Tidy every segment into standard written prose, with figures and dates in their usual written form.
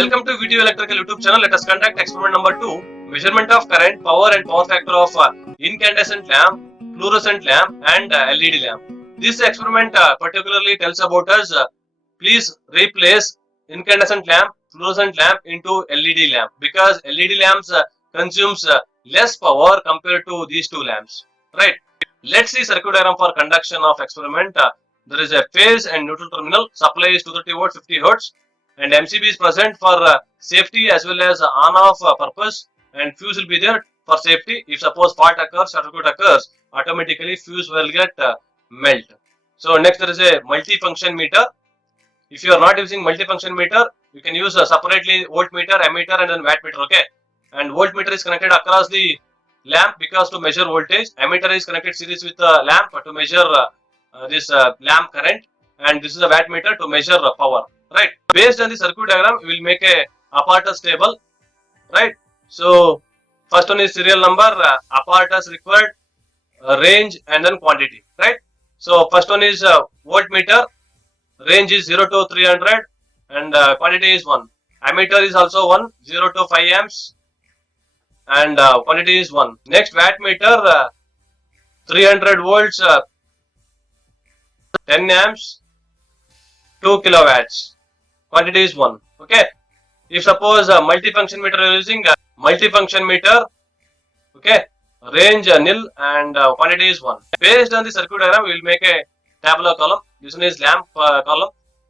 Welcome to Video Electrical YouTube channel. Let us conduct experiment number 2. Measurement of current, power and power factor of incandescent lamp, fluorescent lamp and LED lamp. This experiment particularly tells about us please replace incandescent lamp, fluorescent lamp into LED lamp because LED lamps consumes less power compared to these two lamps. Right. Let's see circuit diagram for conduction of experiment. There is a phase and neutral terminal. Supply is 230 volts, 50 hertz. And MCB is present for safety as well as on-off purpose, and fuse will be there for safety. If suppose fault occurs, circuit occurs, automatically fuse will get melt. So next there is a multifunction meter. If you are not using multifunction meter, you can use separately voltmeter, ammeter and then wattmeter. Okay, and voltmeter is connected across the lamp because to measure voltage. Ammeter is connected series with the lamp to measure this lamp current, and this is a wattmeter to measure power. Right. Based on the circuit diagram, we will make a apparatus table. Right. So first one is serial number, apparatus required, range and then quantity. Right. So first one is voltmeter. Range is 0 to 300 and quantity is 1. Ammeter is also 1, 0 to 5 amps and quantity is 1. Next wattmeter, 300 volts, 10 amps, 2 kilowatts. Quantity is 1. Okay. If suppose multifunction meter is using multifunction meter, okay, range nil and quantity is 1. Based on the circuit diagram, we will make a tabular column. This one is lamp column,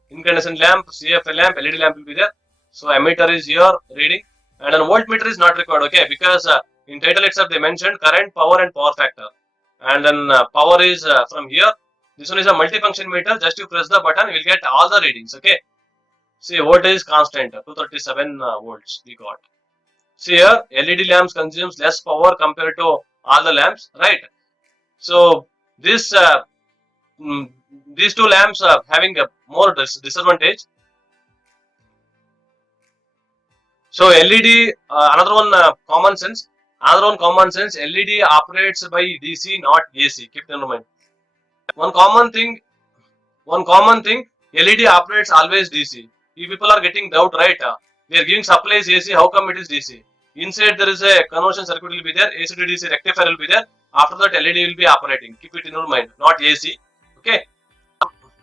incandescent lamp, CFL lamp, LED lamp will be there. So ammeter is here reading, and then voltmeter is not required. Okay, because in title itself they mentioned current, power and power factor, and then power is from here. This one is a multifunction meter. Just you press the button, you will get all the readings. Okay. See, voltage is constant, 237 volts we got. See here, LED lamps consumes less power compared to all the lamps, right? So this these two lamps are having a more disadvantage. So LED, another one common sense. Another one common sense. LED operates by DC, not AC. Keep in mind. One common thing. LED operates always DC. If people are getting doubt, right? We are giving supplies AC. How come it is DC? Inside there is a conversion circuit will be there. AC to DC rectifier will be there. After that LED will be operating. Keep it in your mind. Not AC. Okay.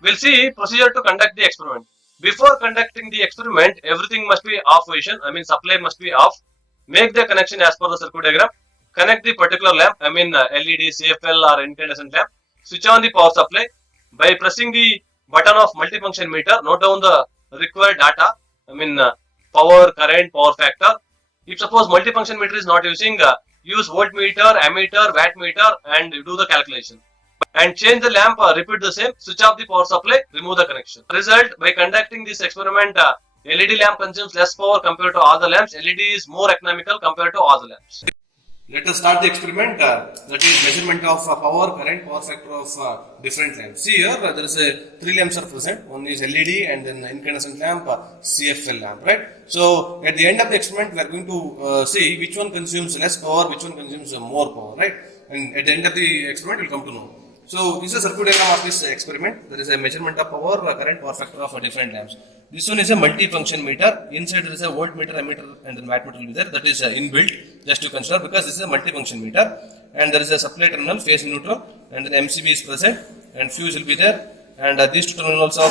We'll see procedure to conduct the experiment. Before conducting the experiment, everything must be off position. I mean supply must be off. Make the connection as per the circuit diagram. Connect the particular lamp. I mean LED, CFL or incandescent lamp. Switch on the power supply. By pressing the button of multifunction meter, note down the required data. I mean power, current, power factor. If suppose multifunction meter is not using, use voltmeter, ammeter, wattmeter and do the calculation. And change the lamp, repeat the same, switch off the power supply, remove the connection. Result, by conducting this experiment, LED lamp consumes less power compared to all the lamps. LED is more economical compared to all the lamps. Let us start the experiment, that is measurement of power, current, power factor of different lamps. See here, there is a 3 lamps are present. One is LED and then incandescent lamp, CFL lamp, right? So at the end of the experiment, we are going to see which one consumes less power, which one consumes more power, right? And at the end of the experiment, we will come to know. So this is a circuit diagram of this experiment. There is a measurement of power, current, power factor of different lamps. This one is a multifunction meter. Inside there is a voltmeter, ammeter and then wattmeter will be there. That is inbuilt, just to consider, because this is a multifunction meter. And there is a supply terminal, phase neutral, and then MCB is present and fuse will be there. And these two terminals of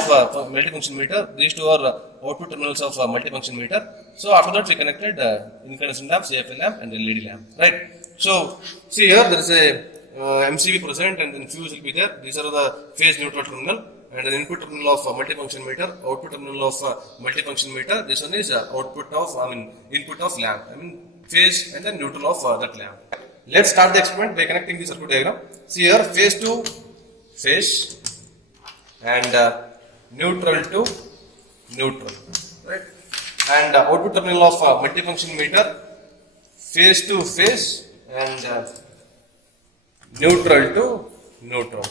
multifunction meter, these two are output terminals of multifunction meter. So after that we connected incandescent lamp, CFL lamp and LED lamp, right? So see here there is a MCB present and then fuse will be there. These are the phase neutral terminal and an input terminal of multifunction meter, output terminal of multifunction meter. This one is input of lamp. I mean phase and then neutral of that lamp. Let's start the experiment by connecting the circuit diagram. See here, phase to phase and neutral to neutral, right? And output terminal of multifunction meter, phase to phase and neutral to neutral.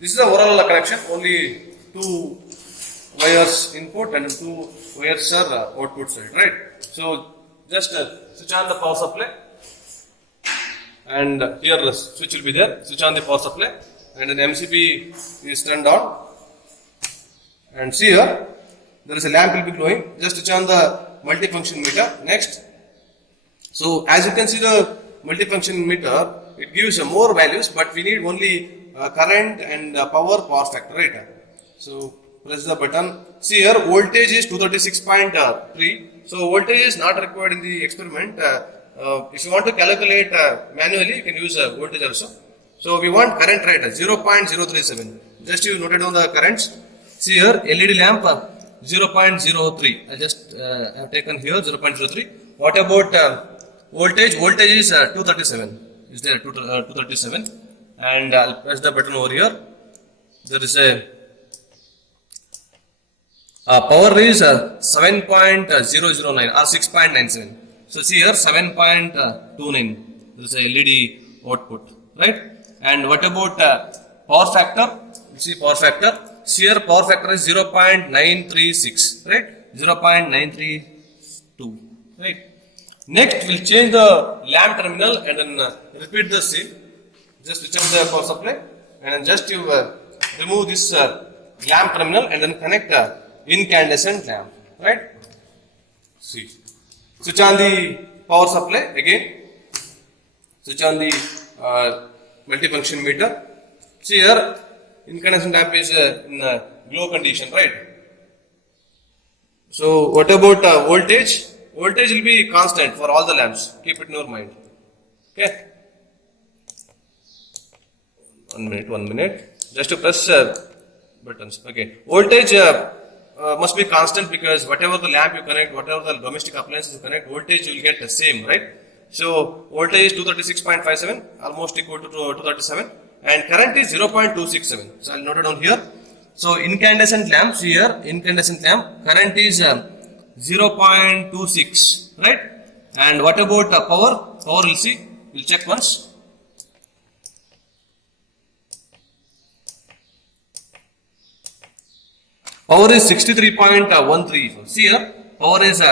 This is the overall connection. Only 2 wires input and 2 wires are output side, right? So just switch on the power supply, and here the switch will be there. Switch on the power supply, and then MCB is turned on. And see here, there is a lamp will be glowing. Just switch on the multifunction meter. Next, so as you can see the multifunction meter, it gives more values, but we need only current and power factor, right? So press the button. See here, voltage is 236.3. So voltage is not required in the experiment. If you want to calculate manually, you can use voltage also. So we want current, right? 0.037. Just you noted down the currents. See here, LED lamp 0.03. I just have taken here 0.03. What about voltage? Voltage is 237. Is there 237? And I'll press the button over here. There is a power is 7.009 or 6.97. So see here 7.29. There is a LED output, right? And what about power factor? You see power factor. See here power factor is 0.936, right? 0.932, right? Next, we'll change the lamp terminal and then repeat the same. Just switch on the power supply and then just you remove this lamp terminal and then connect the incandescent lamp, right? See. Switch on the power supply again. Switch on the multifunction meter. See here, incandescent lamp is in glow condition, right? So what about voltage? Voltage will be constant for all the lamps. Keep it in your mind. Okay. 1 minute. Just to press buttons. Okay. Voltage must be constant because whatever the lamp you connect, whatever the domestic appliances you connect, voltage you will get the same, right? So voltage is 236.57, almost equal to 237, and current is 0.267. So I'll note it down here. So incandescent lamps here, incandescent lamp, current is 0.26, right? And what about power? Power we'll see. We'll check once. Power is 63.13. See here, power is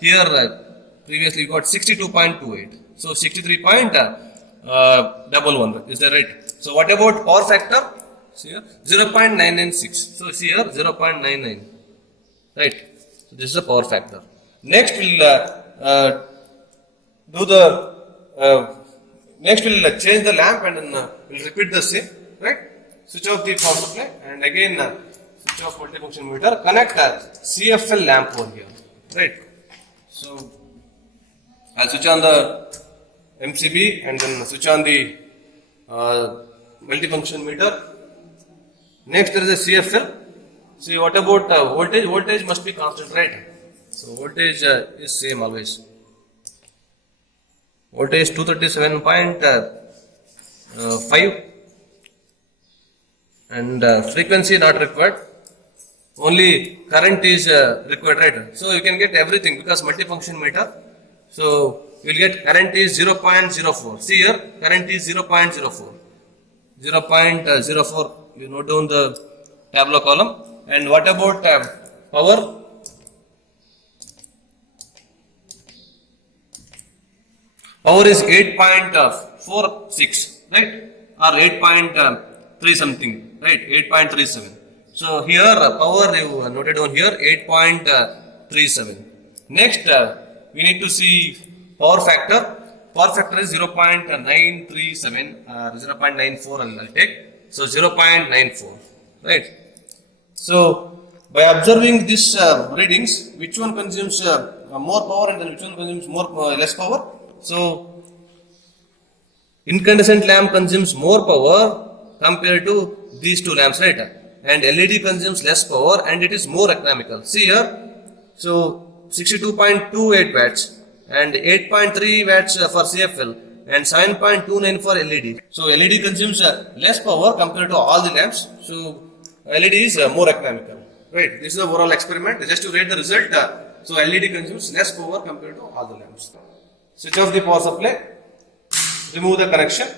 here previously got 62.28. So 63.11. Is that right? So what about power factor? See here, 0.996. So see here, 0.99. Right. So this is the power factor. Next we'll change the lamp and then we'll repeat the same. Right. Switch off the power supply and again switch off multifunction meter. Connect CFL lamp over here. Right. So I'll switch on the MCB and then switch on the multifunction meter. Next there is a CFL. See what about voltage? Voltage must be constant, right? So voltage is same always. Voltage 237.5 and frequency not required. Only current is required, right? So you can get everything because multifunction meter. So you will get current is 0.04. See here, current is 0.04. 0.04. You note down the tableau column. And what about power? Power is 8.46, right? Or 8.3 something, right? 8.37. So here power you noted down here 8.37. Next we need to see power factor. Power factor is 0.937 or 0.94 I'll take. So 0.94, right? So by observing these readings, which one consumes more power and then which one consumes less power? So incandescent lamp consumes more power compared to these two lamps, right? And LED consumes less power and it is more economical. See here, so 62.28 watts and 8.3 watts for CFL and 7.29 for LED. So LED consumes less power compared to all the lamps. So LED is more economical. Right. This is the overall experiment. Just to rate the result. So LED consumes less power compared to all the lamps. Switch off the power supply. Remove the connection.